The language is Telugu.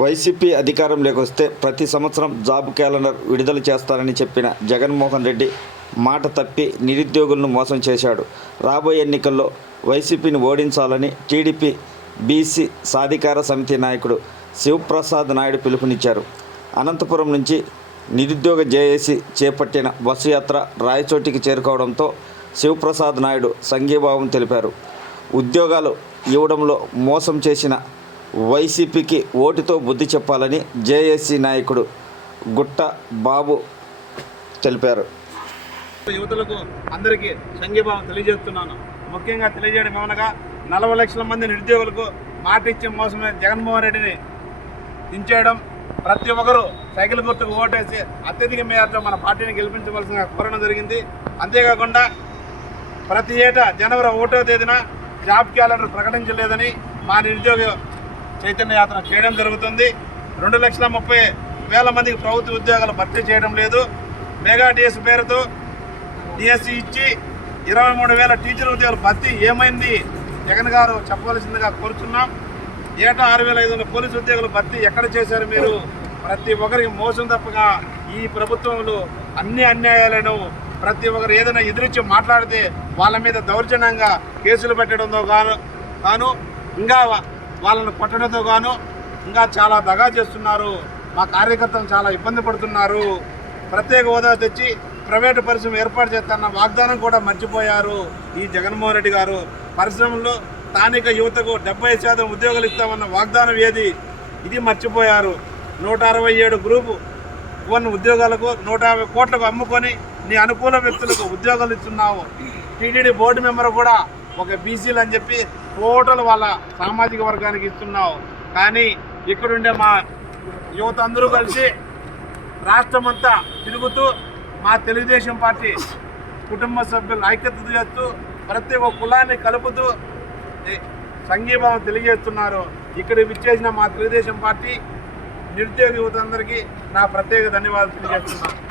వైసీపీ అధికారంలోకి వస్తే ప్రతి సంవత్సరం జాబ్ క్యాలెండర్ విడుదల చేస్తారని చెప్పిన జగన్మోహన్ రెడ్డి మాట తప్పి నిరుద్యోగులను మోసం చేశాడు. రాబోయే ఎన్నికల్లో వైసీపీని ఓడించాలని టీడీపీ బీసీ సాధికార సమితి నాయకుడు శివప్రసాద్ నాయుడు పిలుపునిచ్చారు. అనంతపురం నుంచి నిరుద్యోగ జేఏసీ చేపట్టిన బస్సు యాత్ర రాయచోటికి చేరుకోవడంతో శివప్రసాద్ నాయుడు సంఘీభావం తెలిపారు. ఉద్యోగాలు ఇవ్వడంలో మోసం చేసిన వైసీపీకి ఓటుతో బుద్ధి చెప్పాలని జేఏసీ నాయకుడు గుట్ట బాబు తెలిపారు. యువతులకు అందరికీ సంఘీభావం తెలియజేస్తున్నాను. ముఖ్యంగా తెలియజేయడం ఏమనగా 40 లక్షల మంది నిరుద్యోగులకు మాట ఇచ్చే మోసమే జగన్మోహన్ రెడ్డిని దించేయడం, ప్రతి ఒక్కరూ సైకిల్ గుర్తుకు ఓటేసి అత్యధిక మేరతో మన పార్టీని గెలిపించవలసిన కోరడం జరిగింది. అంతేకాకుండా ప్రతి ఏటా జనవరి 1వ తేదీన జాబ్ క్యాలెండర్ ప్రకటించలేదని మా నిరుద్యోగ చైతన్య యాత్ర చేయడం జరుగుతుంది. 2,30,000 మందికి ప్రభుత్వ ఉద్యోగాలు భర్తీ చేయడం లేదు. మెగా డిఎస్ పేరుతో డిఎస్సి ఇచ్చి 23,000 టీచర్ ఉద్యోగాలు భర్తీ ఏమైంది జగన్ గారు చెప్పవలసిందిగా కోరుతున్నాం. ఏటా 6,500 పోలీసు ఉద్యోగులు భర్తీ ఎక్కడ చేశారు మీరు? ప్రతి ఒక్కరికి మోసం తప్పగా ఈ ప్రభుత్వంలో అన్ని అన్యాయాలను ప్రతి ఒక్కరు ఏదైనా ఎదురించి మాట్లాడితే వాళ్ళ మీద దౌర్జన్యంగా కేసులు పెట్టడంతో గాను ఇంకా వాళ్ళను కొట్టడంతో గాను ఇంకా చాలా దగా చేస్తున్నారు. మా కార్యకర్తలు చాలా ఇబ్బంది పడుతున్నారు. ప్రత్యేక హోదా తెచ్చి ప్రైవేటు పరిశ్రమ ఏర్పాటు చేస్తారన్న వాగ్దానం కూడా మర్చిపోయారు ఈ జగన్మోహన్ రెడ్డి గారు. పరిశ్రమల్లో స్థానిక యువతకు 70% ఉద్యోగాలు ఇస్తామన్న వాగ్దానం ఏది? ఇది మర్చిపోయారు. 167 గ్రూపు 1 ఉద్యోగాలకు 150 కోట్లకు అమ్ముకొని నీ అనుకూల వ్యక్తులకు ఉద్యోగాలు ఇస్తున్నావు. టీటీడీ బోర్డు మెంబర్ కూడా ఒక బీసీలు అని చెప్పి టోటల్ వాళ్ళ సామాజిక వర్గానికి ఇస్తున్నావు. కానీ ఇక్కడుండే మా యువత అందరూ కలిసి రాష్ట్రమంతా తిరుగుతూ మా తెలుగుదేశం పార్టీ కుటుంబ సభ్యులను ఐక్యత చేస్తూ ప్రతి ఒక్క కులాన్ని కలుపుతూ సంఘీభావం తెలియజేస్తున్నారు. ఇక్కడ విచ్చేసిన మా తెలుగుదేశం పార్టీ నిరుద్యోగ యువత అందరికీ నా ప్రత్యేక ధన్యవాదాలు తెలియజేస్తున్నాను.